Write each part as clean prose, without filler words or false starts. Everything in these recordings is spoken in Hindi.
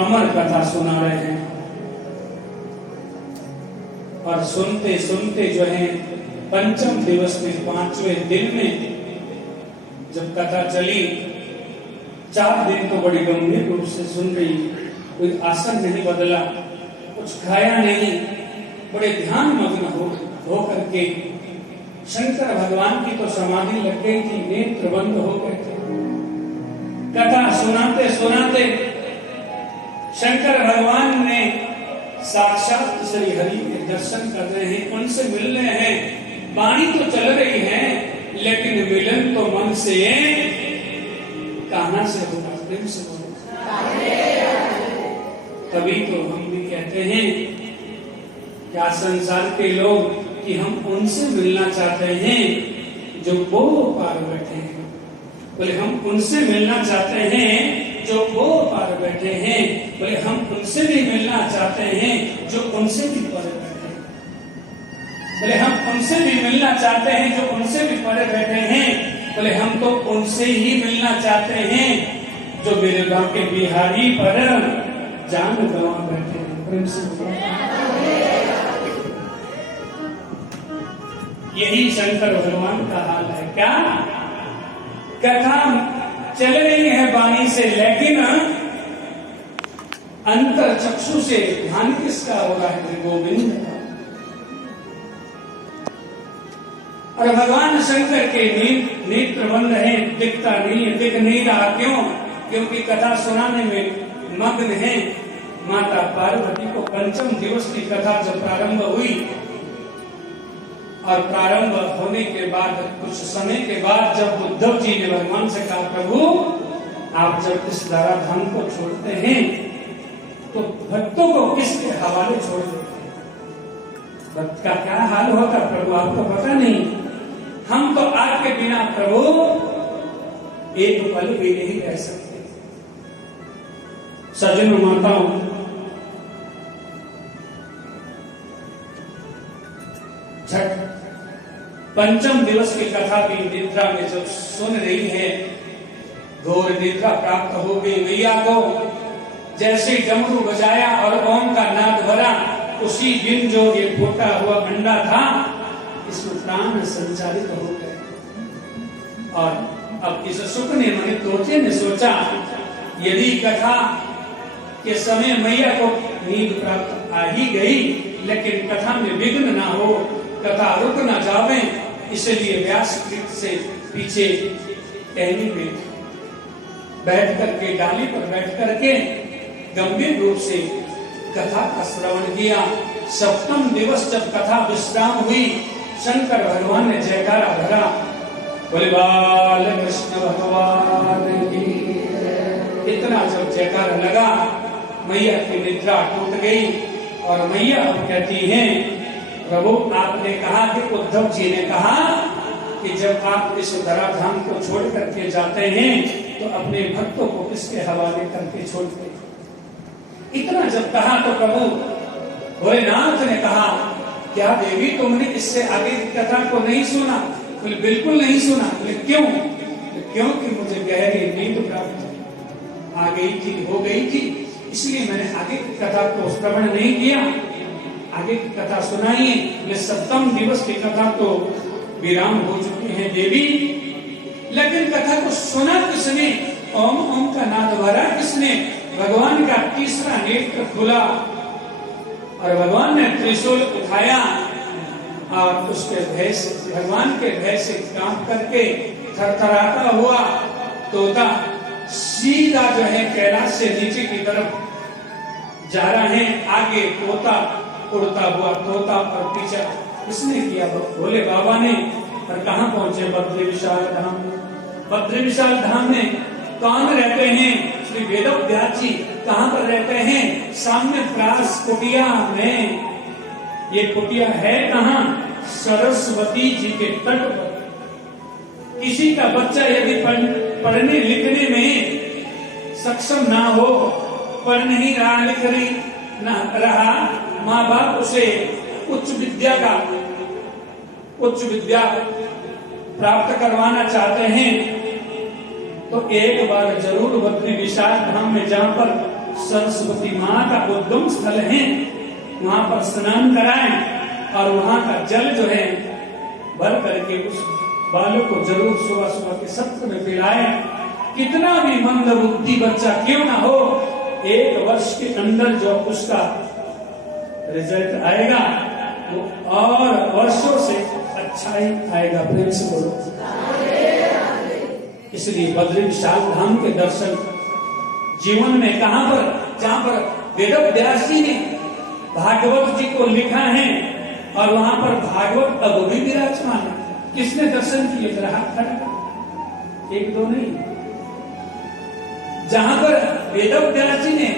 अमर कथा सुना रहे हैं और सुनते सुनते जो है पंचम दिवस में 5वें दिन में जब कथा चली 4 दिन तो बड़ी गंभीर रूप से सुन रही, कोई आसन नहीं बदला, कुछ खाया नहीं, बड़े ध्यान मग्न हो करके शंकर भगवान की तो समाधि लग गई थी, नेत्र बंद हो गए थे। कथा सुनाते सुनाते शंकर भगवान ने साक्षात श्री हरि के दर्शन कर रहे हैं, उनसे मिल रहे हैं। वाणी तो चल रही है लेकिन मिलन तो मन से कान्हा से होगा, प्रेम से होगा। तभी तो हम भी कहते हैं क्या संसार के लोग कि हम उनसे मिलना चाहते हैं जो वो पार बैठे हैं। बोले हम उनसे मिलना चाहते हैं जो वो पार बैठे हैं। बोले हम उनसे भी मिलना चाहते हैं जो उनसे भी पार बैठे हैं। बोले हम उनसे भी मिलना चाहते हैं जो उनसे भी पार बैठे हैं। बोले हम तो उनसे ही मिलना चाहते हैं जो मेरे बाके बिहारी पर जान गंवा बैठे हैं। प्रेम से यही शंकर भगवान का हाल है। क्या कथा चल रही है वाणी से, लेकिन अंतर चक्षु से ध्यान किसका हो रहा है? गोविंद का। और भगवान शंकर के नेत्र बंद है, दिखता नहीं, दिख नहीं रहा। क्यों? क्योंकि कथा सुनाने में मग्न है। माता पार्वती को पंचम दिवस की कथा जब प्रारंभ हुई और प्रारंभ होने के बाद कुछ समय के बाद जब उद्धव जी ने भगवान से कहा, प्रभु आप जब इस धरा धाम को छोड़ते हैं तो भक्तों को किसके हवाले छोड़ देते हैं? भक्त का क्या हाल होता प्रभु आपको पता नहीं। हम तो आपके बिना प्रभु एक पल भी नहीं रह सकते। सज्जनों माताओं, छठ पंचम दिवस की कथा भी निद्रा में जब सुन रही है, घोर निद्रा प्राप्त हो गई मैया को। जैसे डमरू बजाया और ओम का नाद भरा, उसी दिन जो ये फूटा हुआ अंडा था इसमें प्राण संचालित हो गए। और अब इस सुख ने माने तोते ने सोचा यदि कथा के समय मैया को नींद प्राप्त आ ही गई, लेकिन कथा में विघ्न ना हो, कथा रुक ना जावे, इसलिए व्यासपीठ से पीछे टहनी में बैठ करके, डाली पर बैठ करके गंभीर रूप से कथा का श्रवण किया। सप्तम दिवस जब कथा विश्राम हुई, शंकर भगवान ने जयकारा भरा, बोले बाल कृष्ण भगवान की। इतना जब जयकारा लगा, मैया की निद्रा टूट गई और मैया अब कहती हैं, प्रभु आपने कहा कि उद्धव जी ने कहा कि जब आप इस धराधाम को छोड़ करके जाते हैं तो अपने भक्तों को किसके हवाले करके छोड़ते हैं। इतना जब कहा तो प्रभु भोलेनाथ ने कहा, क्या देवी तुमने इससे आगे की कथा को नहीं सुना? बोले बिल्कुल नहीं सुना। बोले क्यों? क्योंकि मुझे गहरी नींद प्राप्त आ गई थी, हो गई थी, इसलिए मैंने आगे की कथा को श्रवण नहीं किया। आगे की कथा सुनाइए। ये सप्तम दिवस की कथा तो विराम हो चुकी है देवी, लेकिन कथा को सुना किसने? ओम ओम का नाद भरा किसने? भगवान का तीसरा नेत्र खुला और भगवान ने त्रिशूल उठाया और उसके भय से, भगवान के भय से कांप करके थरथराता हुआ तोता सीधा जो है कैलाश से नीचे की तरफ जा रहा है। आगे तोता उड़ता हुआ तोता और पीछा किसने किया? भोले बाबा ने। और कहाँ पहुंचे? बद्री विशाल धाम में। बद्री विशाल धाम में कौन रहते हैं? श्री वेदव्यास जी। कहाँ पर रहते हैं? सामने प्रास कुटिया में। ये कुटिया है कहाँ? सरस्वती जी के तट पर। किसी का बच्चा यदि पढ़ने लिखने में सक्षम ना हो, पढ़ नहीं रहा, लिख रही ना रहा, माँ बाप उसे उच्च विद्या प्राप्त करवाना चाहते हैं तो एक बार जरूर बद्री विशाल धाम में, जहाँ पर सरस्वती माँ का उद्गम स्थल है, वहाँ पर स्नान कराएं और वहाँ का जल जो है भर करके उस बालक को जरूर सुबह सुबह के सत्र में पिलाएं। कितना भी मंद बुद्धि बच्चा क्यों ना हो, 1 वर्ष के अंदर जो उसका रिजल्ट आएगा वो और वर्षों से अच्छा ही आएगा। प्रेम से बोलो। इसलिए बद्री विशाल धाम के दर्शन जीवन में कहां पर, जहां पर वेद व्यास जी ने भागवत जी को लिखा है और वहां पर भागवत अब भी विराजमान है। किसने दर्शन किए? जरा हाथ खड़ा कर, एक दो नहीं। जहां पर वेद व्यास जी ने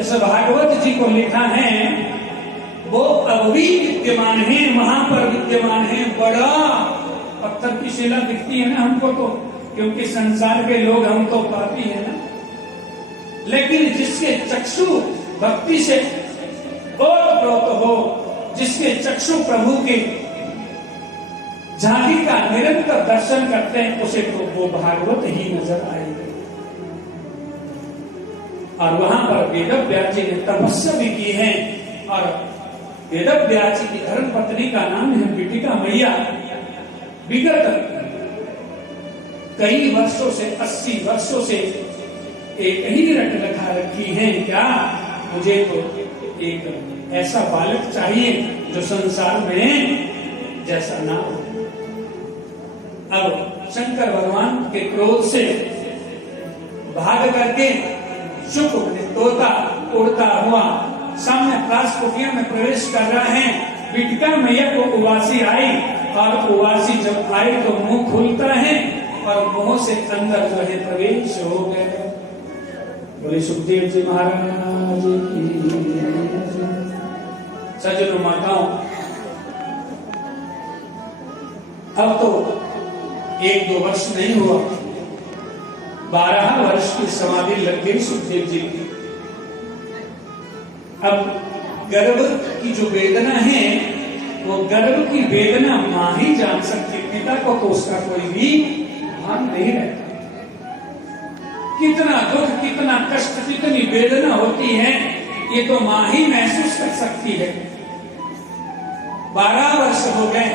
इस भागवत जी को लिखा है वो अब भी विद्यमान है, वहां पर विद्यमान है। बड़ा पत्थर की शिला दिखती है ना हमको तो, क्योंकि संसार के लोग हम तो पापी है ना, लेकिन जिसके चक्षु भक्ति से ओतप्रोत हो, जिसके चक्षु प्रभु के झांकी का निरंतर दर्शन करते हैं, उसे तो वो भागवत ही नजर आएगी। और वहां पर वेद व्यास जी ने तपस्या भी की है और वेद व्यास जी की धर्म पत्नी का नाम है बिटिका मैया। विगत कई वर्षों से, 80 वर्षों से एक ही रट रखा रखी है, क्या मुझे तो एक ऐसा बालक चाहिए जो संसार में जैसा ना हो। अब शंकर भगवान के क्रोध से भाग करके शुक तोता उड़ता हुआ सामने प्रास कुटिया में प्रवेश कर रहा है। बिटिका मैया को उवासी आई और उवासी जब आए तो मुंह खुलता है और मुंह से अंदर जो है प्रवेश हो गए। बोले सुखदेव जी महाराज की। सज्जनों माताओं, अब तो 1-2 वर्ष नहीं हुआ, 12 वर्ष की समाधि लग गई सुखदेव जी की। अब गर्भ की जो वेदना है वो गर्भ की वेदना मां ही जान सकती, पिता को तो उसका कोई भी भान नहीं रहता। कितना दुख, कितना कष्ट, कितनी वेदना होती है ये तो मां ही महसूस कर सकती है। 12 वर्ष हो गए।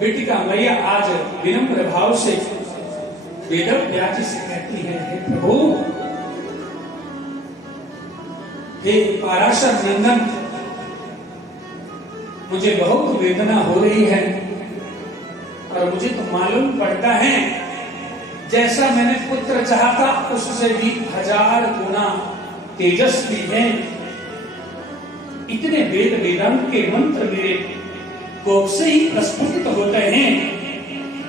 बिटिका मैया आज विनम्र भाव से वेद व्यास जी से कहती है, हे प्रभु, हे पराशर नंदन, मुझे बहुत वेदना हो रही है और मुझे तो मालूम पड़ता है जैसा मैंने पुत्र चाहता उससे भी 1000 गुना तेजस्वी है। इतने वेद वेदांत के मंत्र मेरे कोप से ही प्रस्फुटित होते हैं,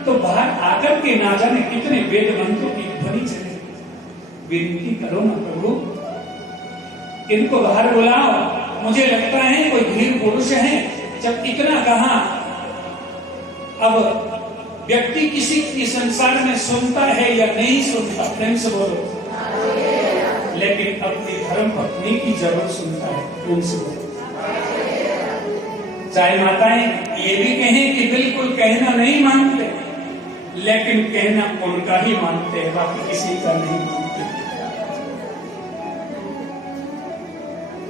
तो बाहर आकर के ना जाने कितने वेद मंत्रों की ध्वनि चले। विनती करो ना प्रभु, इनको बाहर बुलाओ। मुझे लगता है कोई धीर पुरुष है। जब इतना कहा, अब व्यक्ति किसी की संसार में सुनता है या नहीं सुनता, प्रेम से बोलो, लेकिन अपनी धर्म पत्नी की जरूर सुनता है, प्रेम से बोलो। चाहे माताएं ये भी कहें कि बिल्कुल कहना नहीं मानते, लेकिन कहना उनका ही मानते हैं, बाकी किसी का नहीं मानते।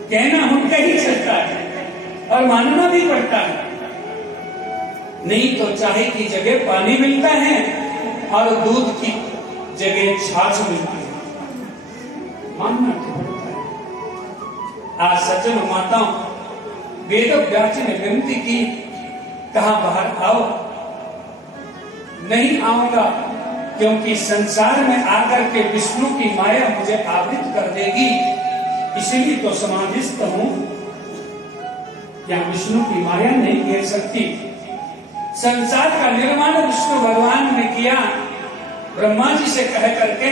कहना उनका ही चलता है और मानना भी पड़ता है। नहीं तो चाय की जगह पानी मिलता है और दूध की जगह छाछ मिलती है, मानना तो पड़ता है। आज सज्जन माताओं, वेद व्यास जी ने विनती की, कहा बाहर आओ। नहीं आऊंगा क्योंकि संसार में आकर के विष्णु की माया मुझे आवृत कर देगी, इसीलिए तो समाधिस्थ हूं। या विष्णु की माया नहीं घेर सकती। संसार का निर्माण विष्णु भगवान ने किया ब्रह्मा जी से कह करके,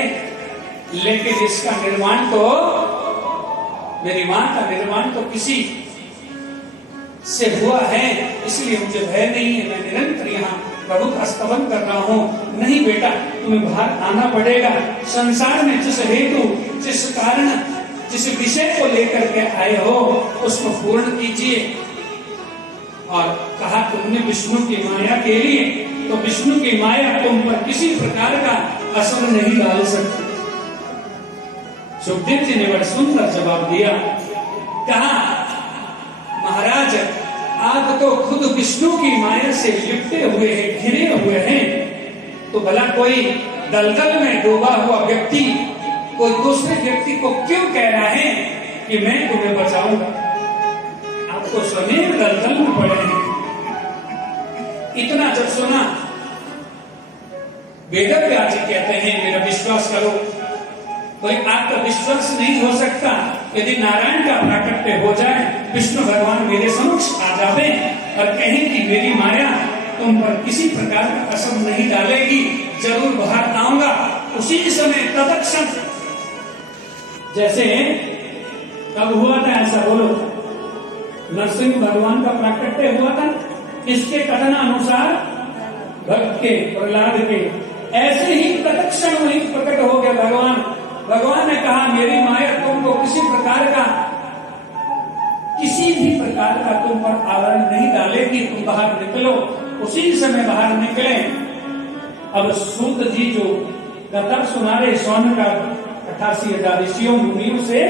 लेकिन इसका निर्माण तो, मेरी मां का निर्माण तो किसी से हुआ है, इसलिए मुझे भय नहीं है। मैं निरंतर यहाँ प्रभु का स्तवन कर रहा हूँ। नहीं बेटा, तुम्हें बाहर आना पड़ेगा। संसार में जिस हेतु, जिस कारण, जिस विषय को लेकर के आए हो उसको पूर्ण कीजिए। और कहा तुमने विष्णु की माया के लिए, तो विष्णु की माया तुम पर किसी प्रकार का असर नहीं डाल सकती। सुखदेव जी ने बड़ा सुंदर जवाब दिया। कहा महाराज, आप तो खुद विष्णु की माया से लिपटे हुए हैं, घिरे हुए हैं, तो भला कोई दलदल में डूबा हुआ व्यक्ति कोई दूसरे व्यक्ति को क्यों कह रहा है कि मैं तुम्हें बचाऊंगा? आप तो स्वयं दलदल में पड़े हैं। इतना जब सुना, वेदव्यास जी कहते हैं मेरा विश्वास करो। कोई आपका विश्वास नहीं हो सकता यदि नारायण का प्राकट्य हो जाए, विष्णु भगवान मेरे समक्ष आ जावे और कहें कि मेरी माया तुम पर किसी प्रकार का असर नहीं डालेगी, जरूर बाहर आऊंगा। उसी समय तत्क्षण, जैसे कब हुआ था ऐसा बोलो, नरसिंह भगवान का प्राकट्य हुआ था, इसके कथनानुसार भक्त के, प्रहलाद के, ऐसे ही तत्क्षण वही प्रकट हो गया भगवान। भगवान ने कहा मेरी माया तुमको किसी भी प्रकार का तुम पर आवरण नहीं डालेगी, तुम बाहर निकलो। उसी समय बाहर निकले। अब सूत जी जो कथा सुना रहे स्वर्ण का 88,000 ऋषियों मुनियों से,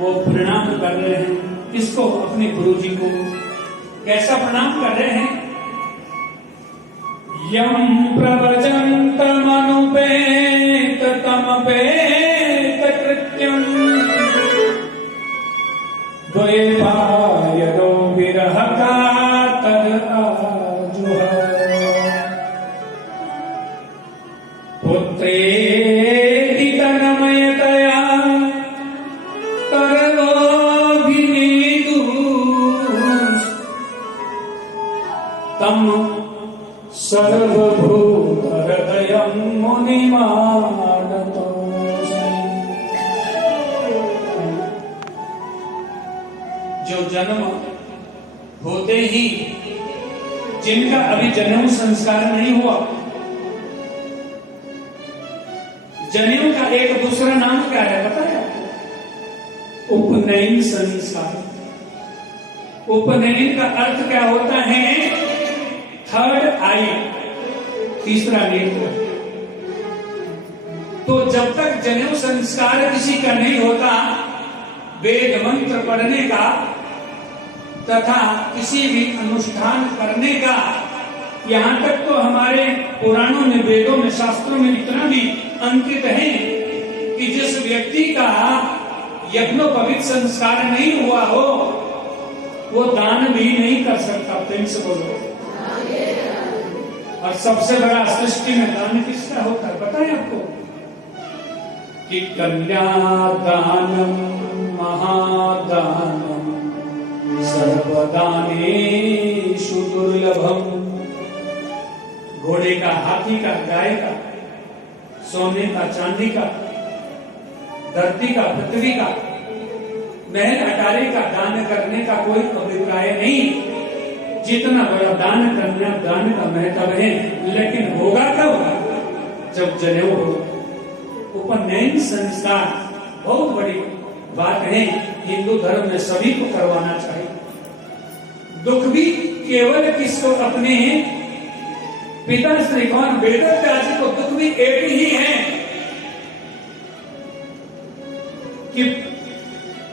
वो प्रणाम कर रहे हैं किसको? अपने गुरु जी को। कैसा प्रणाम कर रहे हैं? यम प्रवचन्तमनुपेत तमपेत कृत्यम् द्वैपायनो विरह कातर आजुहा पुत्रेति तन्मयतया तरवोऽभिनेदुः तम् सर्वभूतहृदयं मुनिमानतोऽस्मि। जो जन्म होते ही जिनका अभी जन्म संस्कार नहीं हुआ, जनेऊ का एक दूसरा नाम क्या है पता है? उपनयन संस्कार। उपनयन का अर्थ क्या होता है? थर्ड आई, तीसरा नेत्र। तो जब तक जनेऊ संस्कार किसी का नहीं होता, वेद मंत्र पढ़ने का तथा किसी भी अनुष्ठान करने का, यहाँ तक तो हमारे पुराणों में, वेदों में, शास्त्रों में इतना भी अंकित है कि जिस व्यक्ति का यज्ञोपवीत संस्कार नहीं हुआ हो, वो दान भी नहीं कर सकता। प्रेम से बोलो। और सबसे बड़ा सृष्टि में दान किसका होता है पता है आपको? कि कन्यादानम महादानम सर्वदानेषु दुर्लभम। घोड़े का, हाथी का, गाय का, सोने का, चांदी का, धरती का, पृथ्वी का, महल अटारी का दान करने का कोई अभिप्राय नहीं। जितना बड़ा दान करना, दान का महत्व है, लेकिन होगा कब? जब जनेऊ हो। उपनयन संस्कार बहुत बड़ी बात है, हिंदू धर्म में सभी को करवाना चाहिए। दुख भी केवल किसको? अपने पिता श्री कौन? वेदव्यास जी को दुख भी एक ही है कि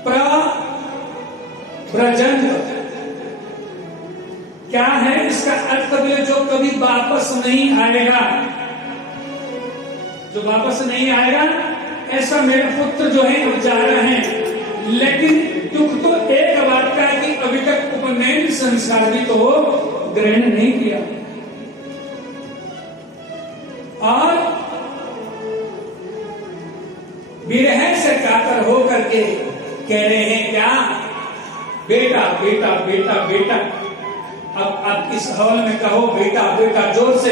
प्रव्रजन क्या है इसका अर्थ? जो कभी वापस नहीं आएगा, जो वापस नहीं आएगा, ऐसा मेरा पुत्र जो है वो जा रहा है। लेकिन दुख तो एक बात का है कि अभी तक उपनयन संस्कार भी तो ग्रहण नहीं किया। और विरह से कातर हो करके कह रहे हैं क्या? बेटा बेटा बेटा बेटा। अब आप इस हॉल में कहो बेटा बेटा जोर से,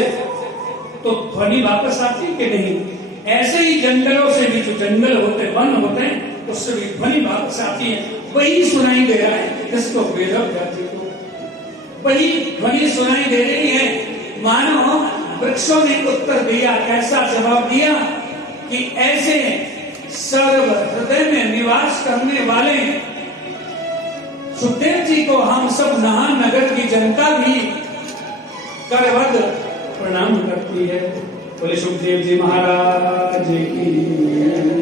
तो ध्वनि वापस आती कि नहीं? ऐसे ही जंगलों से भी, जो जंगल होते, वन होते हैं, उससे भी ध्वनि वापस आती है। वही सुनाई दे रहा है किसको? वेदव्यास जी को वही ध्वनि सुनाई दे रही है। मानो वृक्षों ने उत्तर दिया। कैसा जवाब दिया? कि ऐसे सर्व हृदय में निवास करने वाले सुखदेव जी को हम सब महानगर की जनता भी करवद प्रणाम करती है। बोले सुखदेव जी महाराज की।